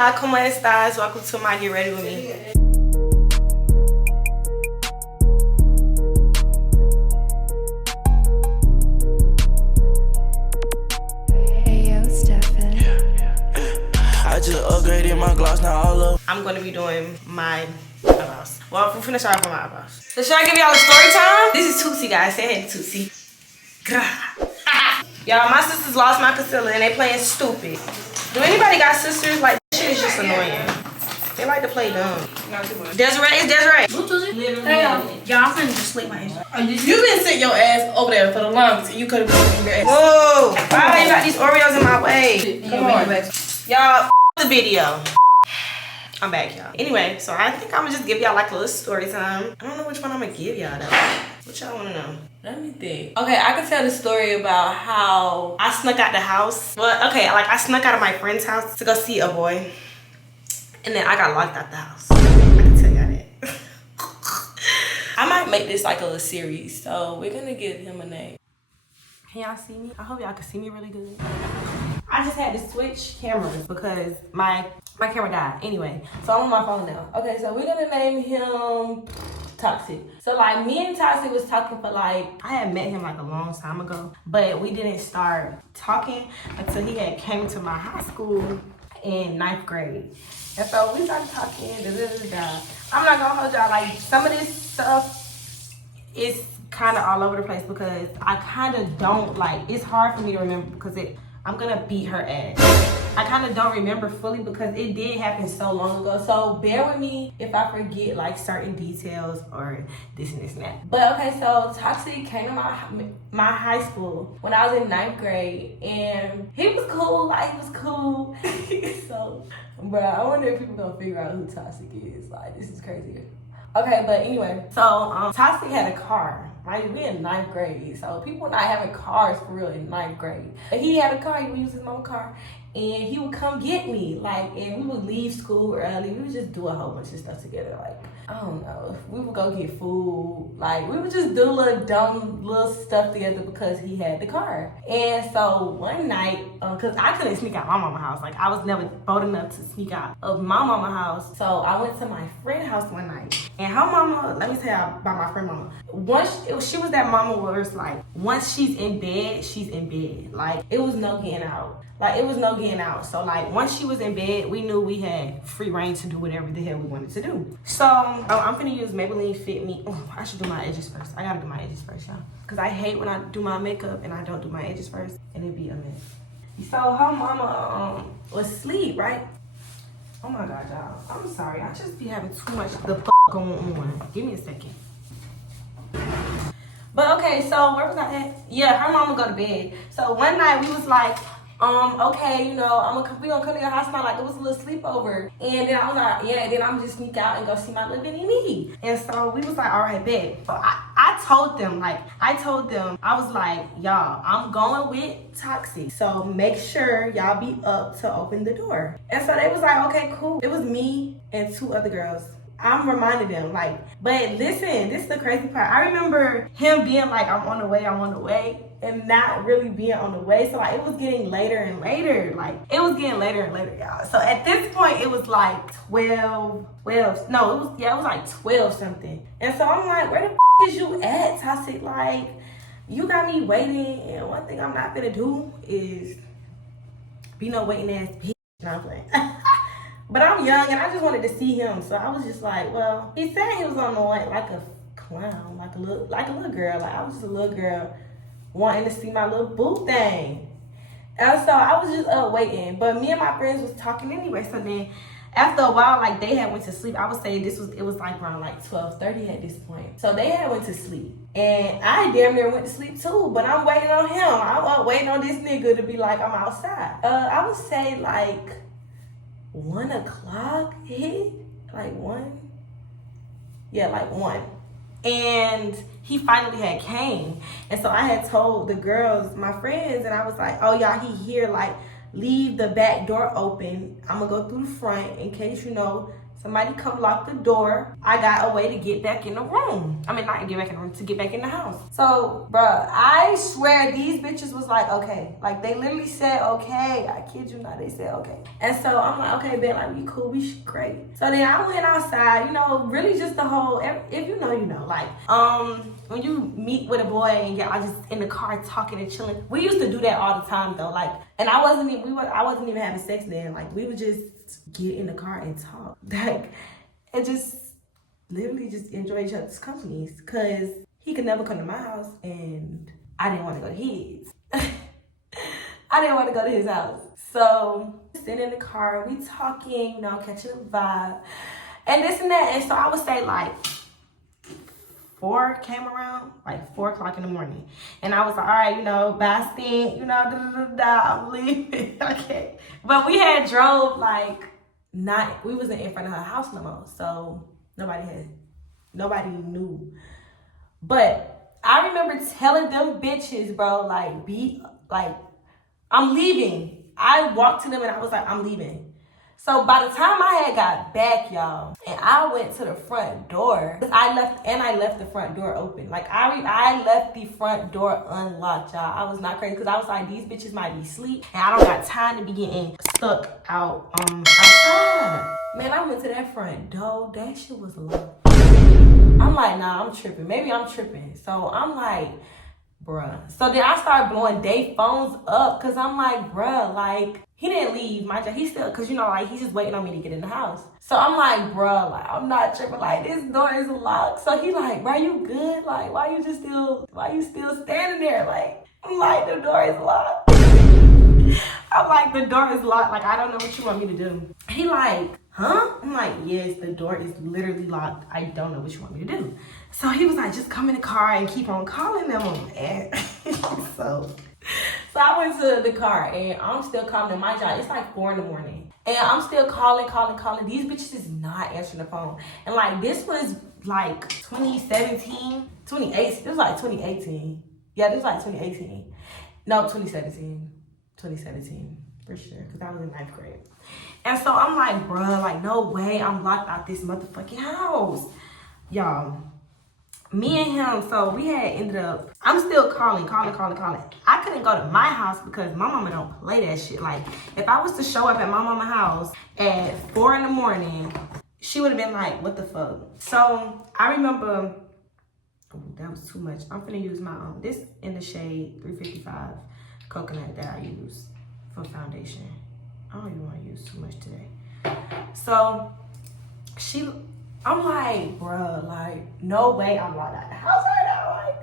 ¿Cómo estás? Welcome to my Get Ready With Me. I just upgraded my gloss, now all up. I'm gonna be doing my eyebrows. Well, we're finna start off with my eyebrows. So should I give y'all a story time? This is Tootsie, guys. Say hey to Tootsie. Y'all, my sisters lost my concealer and they playing stupid. Do anybody got sisters? Like, this shit is just annoying. They like to play dumb. Desiree, is Desiree. Hey, y'all, I'm finna just sleep my ass. You been sitting your ass over there for the longest, and you could have been sitting your ass. Whoa! Why you got these Oreos in my way? Come on. Y'all, the video. I'm back, y'all. Anyway, so I think I'm gonna just give y'all like a little story time. I don't know which one I'm gonna give y'all though. What y'all wanna know? Let me think. Okay, I can tell the story about how I snuck out the house. Well, okay, like I snuck out of my friend's house to go see a boy. And then I got locked out the house. I can tell y'all that. I might make this like a little series, so we're gonna give him a name. Can y'all see me? I hope y'all can see me really good. I just had to switch cameras because my camera died. Anyway, so I'm on my phone now. Okay, so we're gonna name him Toxic. So like me and Toxic was talking for like, I had met him like a long time ago, but we didn't start talking until he had came to my high school in 9th grade. And so we started talking, I'm not gonna hold y'all, like some of this stuff is kind of all over the place because I kind of don't like, it's hard for me to remember because I'm gonna beat her ass. I kind of don't remember fully because it did happen so long ago. So bear with me if I forget like certain details or this and this and that. But okay, so Toxic came to my high school when I was in 9th grade and he was cool, like he was cool. So, bro, I wonder if people gonna figure out who Toxic is. Like, this is crazy. Okay, but anyway, so Toxic had a car, right? We in 9th grade, so people not having cars for real in 9th grade. But he had a car, he would use his mama's car, and he would come get me, like, and we would leave school early. We would just do a whole bunch of stuff together, like, I don't know. We would go get food, like, we would just do little dumb little stuff together because he had the car. And so one night, cause I couldn't sneak out my mama's house, like I was never bold enough to sneak out of my mama's house. So I went to my friend's house one night, and her mama, let me tell you about my friend mama. She was that mama where it's like, once she's in bed, she's in bed. Like, it was no getting out. Like, it was no getting out. So, like, once she was in bed, we knew we had free reign to do whatever the hell we wanted to do. So, I'm gonna use Maybelline Fit Me. Oh, I should do my edges first. I gotta do my edges first, y'all. Because I hate when I do my makeup and I don't do my edges first. And it be a mess. So, her mama was asleep, right? Oh, my God, y'all. I'm sorry. I just be having too much the f*** going on. Give me a second. But, okay, so where was I at? Yeah, her mama go to bed. So, one night we was like, okay, you know, we gonna come to your house now, like it was a little sleepover. And then I was like, yeah, then I'm just sneak out and go see my little bitty me. And so we was like, all right, bet. So I told them, I was like, y'all, I'm going with Toxic. So make sure y'all be up to open the door. And so they was like, okay, cool. It was me and 2 other girls. I'm reminding them, like, but listen, this is the crazy part. I remember him being like, I'm on the way, and not really being on the way. So like, it was getting later and later. Like, it was getting later and later, y'all. So at this point, it was like 12, no, it was like 12 something. And so I'm like, where the f is you at, Toxic? Like, you got me waiting, and one thing I'm not gonna do is be no waiting ass bitch. No, I'm playing. But I'm young and I just wanted to see him. So I was just like, well, he said he was on the way like a clown, like a little girl. Like, I was just a little girl wanting to see my little boo thing. And so I was just waiting. But me and my friends was talking anyway. So then after a while, like they had went to sleep. I would say it was like around like 12:30 at this point. So they had went to sleep. And I damn near went to sleep too. But I'm waiting on him. I'm waiting on this nigga to be like, I'm outside. I would say like 1 o'clock hit, like 1. Yeah, like 1. And he finally had came. And so I had told the girls, my friends, and I was like, oh y'all, he here, like leave the back door open. I'm gonna go through the front in case, you know, Somebody come lock the door. I got a way to get back in the room. I mean, not get back in the room, to get back in the house. So, bruh, I swear these bitches was like, okay. Like, they literally said, okay. I kid you not, they said, okay. And so, I'm like, okay, babe, like, we cool, we great. So then I went outside, you know, really just the whole, if you know, you know. Like, when you meet with a boy and y'all just in the car talking and chilling. We used to do that all the time, though. Like, and I wasn't even having sex then. Like, we would just get in the car and talk. Like, and just literally just enjoy each other's companies, because he could never come to my house and I didn't want to go to his. I didn't want to go to his house. So sitting in the car, we talking, you know, catching a vibe and this and that. And so I would say like 4 came around, like 4 o'clock in the morning. And I was like, all right, you know, bye, stink, you know, I'm leaving. Okay. But we had drove like we wasn't in front of her house no more. So nobody knew. But I remember telling them bitches, bro, like, I'm leaving. I walked to them and I was like, I'm leaving. So by the time I had got back, y'all, and I went to the front door, I left the front door open. Like, I left the front door unlocked, y'all. I was not crazy, because I was like, these bitches might be asleep, and I don't got time to be getting stuck outside. Man, I went to that front door. That shit was locked. I'm like, nah, I'm tripping. Maybe I'm tripping. So I'm like, bruh. So then I started blowing they phones up, because I'm like, bruh, like, he didn't leave, my job. He still, because, you know, like, he's just waiting on me to get in the house. So I'm like, bruh, like, I'm not tripping. Like, this door is locked. So he like, bruh, you good? Like, why you still standing there? Like, I'm like, the door is locked. I'm like, the door is locked. Like, I don't know what you want me to do. He like, huh? I'm like, yes, the door is literally locked. I don't know what you want me to do. So he was like, just come in the car and keep on calling them. And So I went to the car and I'm still calling my job. It's like 4 in the morning. And I'm still calling. These bitches is not answering the phone. And like, this was like 2017, 2018. It was like 2018. Yeah, this was like 2018. No, 2017. 2017, for sure. Because I was in 9th grade. And so I'm like, bruh, like, no way I'm locked out this motherfucking house. Y'all. Me and him, so we had ended up, I'm still calling. I couldn't go to my house because my mama don't play that shit. Like, if I was to show up at my mama's house at 4 in the morning, she would have been like, what the fuck? So I remember, oh, that was too much. I'm finna use my own, this in the shade 355 coconut that I use for foundation. I don't even want to use too much today. So I'm like, bruh, like, no way I'm locked out the house right now. Like,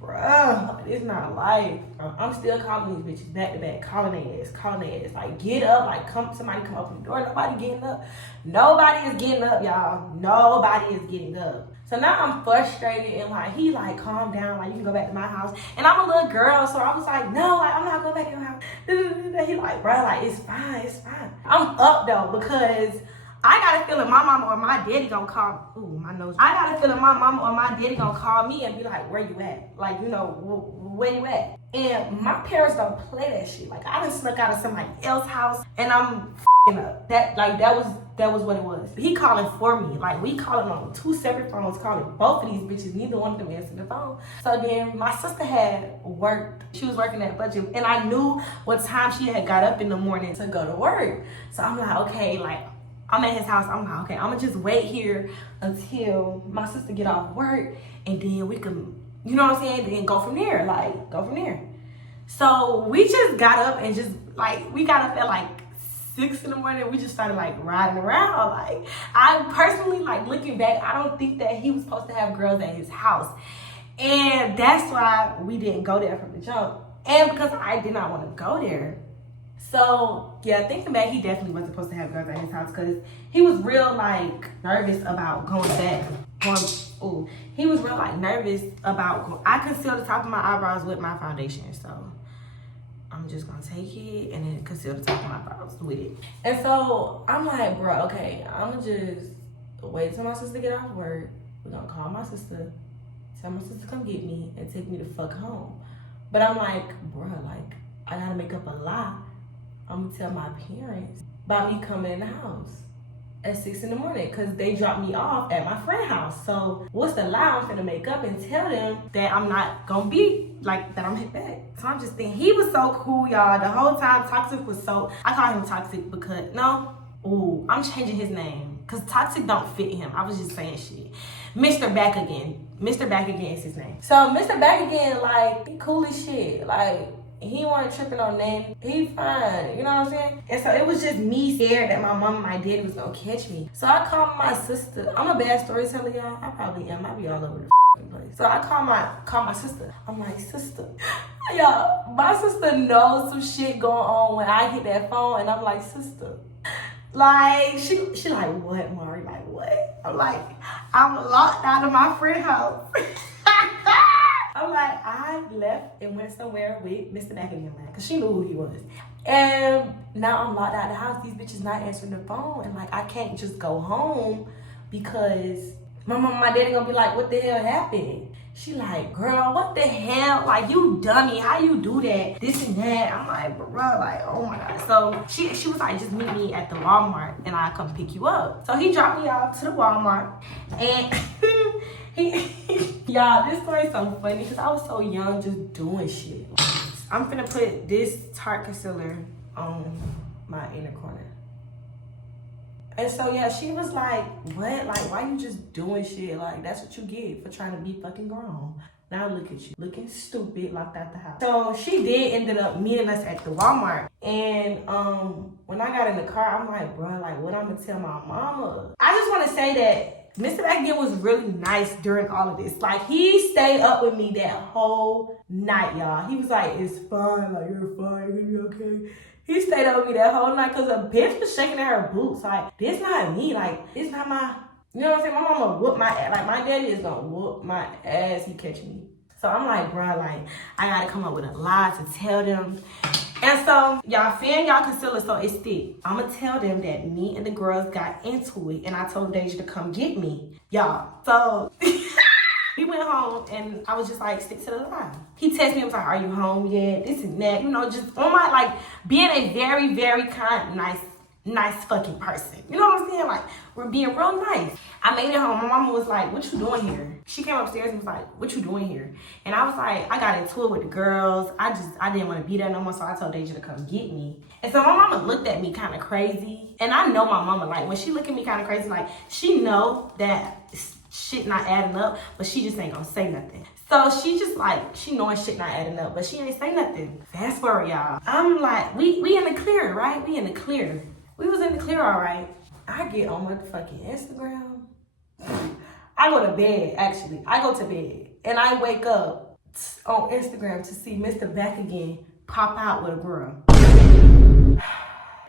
bruh, it's not life. I'm still calling these bitches back to back, calling their ass. Like, get up, like, somebody come open the door. Nobody getting up. Nobody is getting up, y'all. Nobody is getting up. So now I'm frustrated and like, he like, calm down, like, you can go back to my house. And I'm a little girl, so I was like, no, like, I'm not going back to your house. He like, bruh, like, it's fine. I'm up though, because I got a feeling my mama or my daddy gonna call. Ooh, my nose. I got a feeling my mama or my daddy gonna call me and be like, where you at? Like, you know, where you at? And my parents don't play that shit. Like, I done snuck out of somebody else's house and I'm up. That was what it was. He calling for me. Like, we calling on 2 separate phones, calling both of these bitches. Neither one of them answered the phone. So then my sister had worked. She was working at Budget, and I knew what time she had got up in the morning to go to work. So I'm like, okay, like, I'm at his house. I'm like, okay, I'm gonna just wait here until my sister get off work, and then we can, you know what I'm saying? Then go from there, like, go from there. So we just got up and just, like, we got up at like 6 in the morning. We just started like riding around. Like, I personally, like, looking back, I don't think that he was supposed to have girls at his house. And that's why we didn't go there from the jump. And because I did not want to go there. So, yeah, thinking back, he definitely wasn't supposed to have girls at his house, because he was real, like, nervous about going back. He was real, like, nervous about I conceal the top of my eyebrows with my foundation, so I'm just going to take it and then conceal the top of my eyebrows with it. And so, I'm like, bro, okay, I'm going to just wait till my sister get off work. We're going to call my sister, tell my sister to come get me, and take me the fuck home. But I'm like, bro, like, I got to make up a lie. I'm gonna tell my parents about me coming in the house. at 6 in the morning because they dropped me off at my friend's house. So what's the lie I'm finna make up and tell them that I'm not gonna be like that I'm hit back. So I'm just thinking he was so cool, y'all. The whole time Toxic was so, I call him Toxic because I'm changing his name because Toxic don't fit him. I was just saying shit. Mr. Back Again. Mr. Back Again is his name. So Mr. Back Again, like, he cool as shit. Like, he wasn't tripping on name. He fine, you know what I'm saying? And so it was just me scared that my mom and my daddy was gonna catch me. So I called my sister. I'm a bad storyteller, y'all. I probably am. I be all over the place. So I called my sister. I'm like, sister, y'all, my sister knows some shit going on when I hit that phone, and I'm like, sister. Like, she like, what, Mari? Like, what? I'm like, I'm locked out of my friend's house. I'm like, I left and went somewhere with Mr. Back Again, man, because she knew who he was. And now I'm locked out of the house. These bitches not answering the phone. And, like, I can't just go home because my mom and my daddy gonna be like, what the hell happened? She like, girl, what the hell? Like, you dummy. How you do that? This and that. I'm like, bro, like, oh, my God. So she was like, just meet me at the Walmart and I'll come pick you up. So he dropped me off to the Walmart. And y'all, this story is so funny because I was so young just doing shit. I'm finna put this Tarte concealer on my inner corner. And so, yeah, she was like, what? Like, why you just doing shit? Like, that's what you get for trying to be fucking grown. Now look at you, looking stupid, locked out the house. So she did ended up meeting us at the Walmart. And when I got in the car, I'm like, bro, like, what I'm gonna tell my mama? I just wanna say that Mr. Back Again was really nice during all of this. Like, he stayed up with me that whole night, y'all. He was like, it's fine, like, you're fine, you're gonna be okay. He stayed up with me that whole night because a bitch was shaking at her boots. Like, this not me. Like, it's not my, you know what I'm saying? My mama whoop my ass. Like, my daddy is gonna whoop my ass. He catch me. So I'm like, bro, like, I gotta come up with a lie to tell them. And so, y'all, fan y'all concealer so it's thick. I'm gonna tell them that me and the girls got into it and I told Deja to come get me. Y'all, so we went home and I was just like, stick to the line. He texted me, I was like, are you home yet? This and that, you know, just on my, like, being a very, very kind, nice fucking person. You know what I'm saying? Like, we're being real nice. I made it home. My mama was like, what you doing here? She came upstairs and was like, what you doing here? And I was like, I got into it with the girls. I didn't want to be there no more, so I told Deja to come get me. And so my mama looked at me kind of crazy. And I know my mama, like, when she look at me kind of crazy, like, she know that shit not adding up, but she just ain't gonna say nothing. So she just like, she knowing shit not adding up, but she ain't say nothing. Fast forward, y'all. I'm like, we in the clear, right? We in the clear. We was in the clear, all right. I get on motherfucking Instagram. I go to bed, actually. I go to bed. And I wake up on Instagram to see Mr. Back Again pop out with a girl.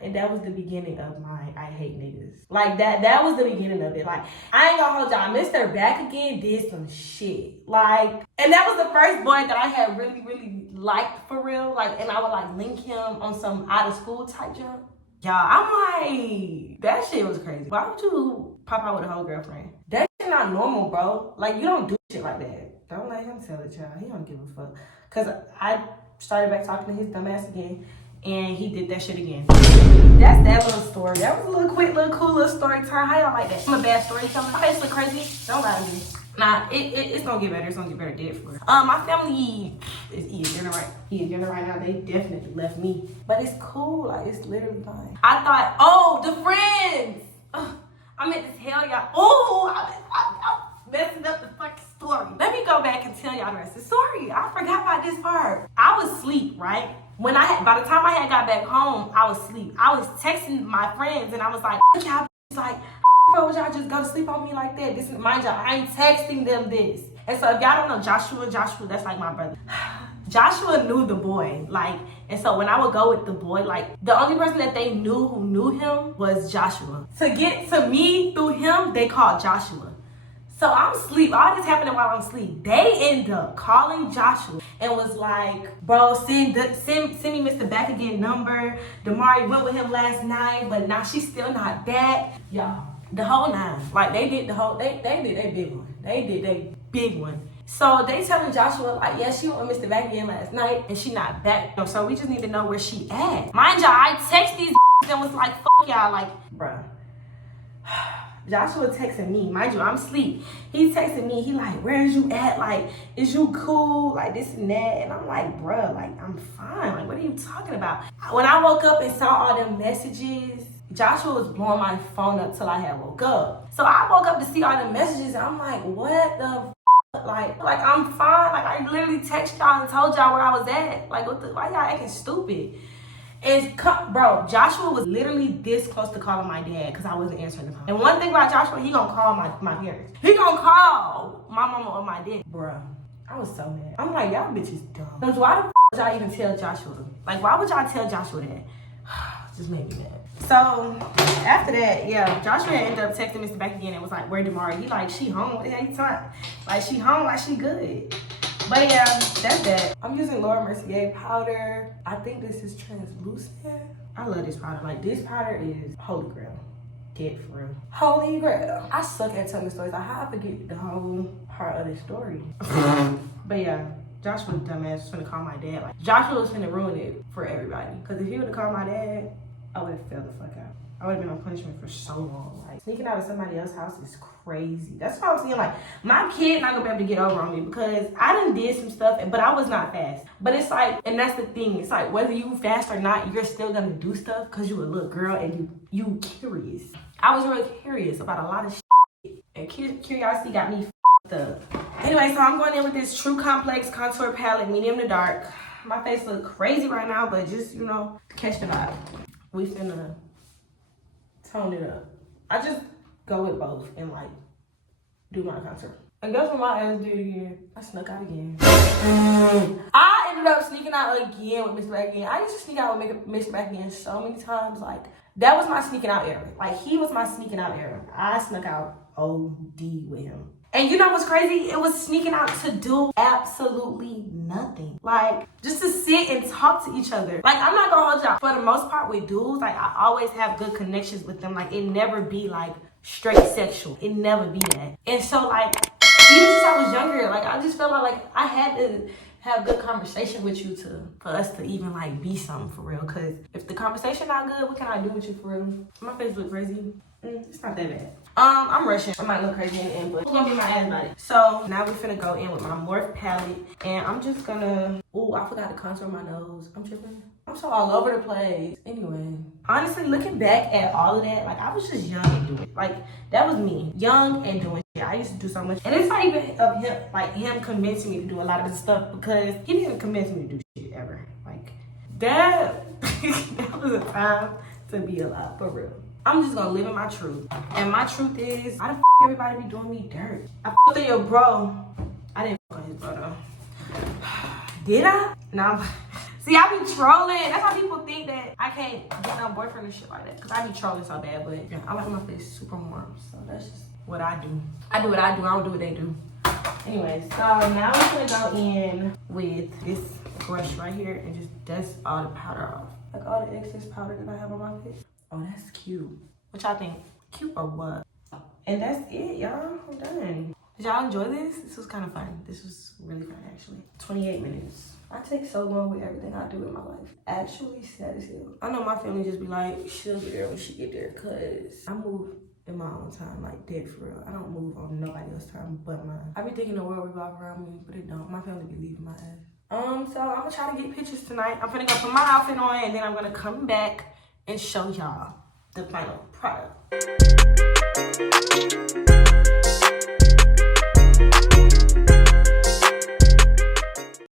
And that was the beginning of my I hate niggas. Like, that was the beginning of it. Like, I ain't gonna hold y'all. Mr. Back Again did some shit. Like, and that was the first boy that I had really, really liked for real. Like, and I would like link him on some out of school type jump. Y'all, I'm like, that shit was crazy. Why would you pop out with a whole girlfriend? That shit not normal, bro. Like, you don't do shit like that. Don't let him tell it, y'all. He don't give a fuck. Cause I started back talking to his dumb ass again. And he did that shit again. That's that little story. That was a little quick, little cool little story time. How y'all like that? I'm a bad storyteller. My face look crazy. Don't lie to me. Nah, it's gonna get better. It's gonna get better dead for it. My family is eating dinner right now. They definitely left me. But it's cool. Like, it's literally fine. I thought, oh, the friends. I meant to tell y'all. Oh, I'm messing up the fucking story. Let me go back and tell y'all the rest of the story. I forgot about this part. I was asleep, right? By the time I had got back home, I was asleep. I was texting my friends and I was like, y'all, like, bro, would y'all just go to sleep on me like that? This, mind y'all, I ain't texting them this. And so if y'all don't know Joshua, that's like my brother. Joshua knew the boy, like, and so when I would go with the boy, like, the only person that they knew who knew him was Joshua. To get to me through him, they called Joshua. So I'm asleep. All this happening while I'm asleep. They end up calling Joshua and was like, bro, send me Mr. Back Again number. Damari went with him last night, but now she's still not back. Y'all, the whole nine. Like, they did they did a big one. They did a big one. So they telling Joshua, like, yeah, she went with Mr. Back Again last night and she not back. So we just need to know where she at. Mind y'all, I text these and was like, fuck y'all, like, bruh. Joshua texting me. Mind you, I'm asleep. He's texting me. He like, where is you at? Like, is you cool? Like, this and that. And I'm like, bruh, like, I'm fine. Like, what are you talking about? When I woke up and saw all them messages, Joshua was blowing my phone up till I had woke up. So I woke up to see all the messages, and I'm like, what the f? Like I'm fine. Like, I literally texted y'all and told y'all where I was at. Like, why y'all acting stupid? Bro, Joshua was literally this close to calling my dad because I wasn't answering the phone. And one thing about Joshua, he gonna call my parents. He gonna call my mama or my dad. Bruh, I was so mad. I'm like, y'all bitches dumb. Because why the f would y'all even tell Joshua? Like, why would y'all tell Joshua that? Just made me mad. So, after that, yeah, Joshua ended up texting Mr. back again and was like, where Damari? He like, she home. What the hell you talking? Like, she home, like she good. But yeah, that's that. I'm using Laura Mercier powder. I think this is translucent. I love this powder. Like, this powder is holy grail. Get for real. Holy grail. I suck at telling stories. Like, how I forget the whole part of the story. But yeah, Joshua dumbass was finna call my dad. Like, Joshua was finna ruin it for everybody. Because if he would have called my dad, I would have failed the fuck out. I would have been on punishment for so long. Like, sneaking out of somebody else's house is crazy. That's why I'm saying, like, my kid not gonna be able to get over on me because I done did some stuff, but I was not fast. But it's like, and that's the thing. It's like, whether you fast or not, you're still gonna do stuff because you a little girl and you curious. I was really curious about a lot of shit. And curiosity got me f***ed up. Anyway, so I'm going in with this True Complex Contour Palette, medium to dark. My face look crazy right now, but just, you know, catch the vibe. We finna tone it up. I just go with both and like do my contour. And guess what my ass did again? I snuck out again. I ended up sneaking out again with Mr. Back again. I used to sneak out with Mr. Back again so many times. Like, that was my sneaking out era. Like, he was my sneaking out era. I snuck out OD with him. And you know what's crazy? It was sneaking out to do absolutely nothing. Like, just to sit and talk to each other. Like, I'm not gonna hold y'all. For the most part with dudes, like, I always have good connections with them. Like, it never be like straight sexual. It never be that. And so, like, even since I was younger, like, I just felt like I had to have good conversation with you for us to even like be something for real. Cause if the conversation not good, what can I do with you for real? My face look crazy. It's not that bad. I'm rushing. I might look crazy in the end, but it's gonna be my ass about it. So now we're finna go in with my Morphe palette, and I'm just gonna. Ooh, I forgot to contour my nose. I'm tripping. I'm so all over the place. Anyway, honestly, looking back at all of that, like, I was just young and doing it. Like, that was me, young and doing shit. I used to do so much, and it's not even of him, like him convincing me to do a lot of this stuff because he didn't convince me to do shit ever. Like that, that was a time to be alive for real. I'm just gonna live in my truth. And my truth is, why the f everybody be doing me dirt? I f***ed on your bro. I didn't f*** on his bro though. Did I? No. See, I be trolling. That's how people think that I can't get no boyfriend and shit like that. Cause I be trolling so bad, but yeah, I like my face super warm. So that's just what I do. I do what I do, I don't do what they do. Anyways, so now we're gonna go in with this brush right here and just dust all the powder off. Like all the excess powder that I have on my face. Oh, that's cute. What y'all think? Cute or what? And that's it, y'all. I'm done. Did y'all enjoy this? This was kind of fun. This was really fun, actually. 28 minutes. I take so long with everything I do in my life. Actually sad as hell. I know my family just be like, she'll get there when she get there, cause I move in my own time, like dead for real. I don't move on nobody else's time but mine. I be thinking the world revolve around me, but it don't. My family be leaving my ass. So I'm gonna try to get pictures tonight. I'm gonna go put my outfit on, and then I'm gonna come back and show y'all the final product.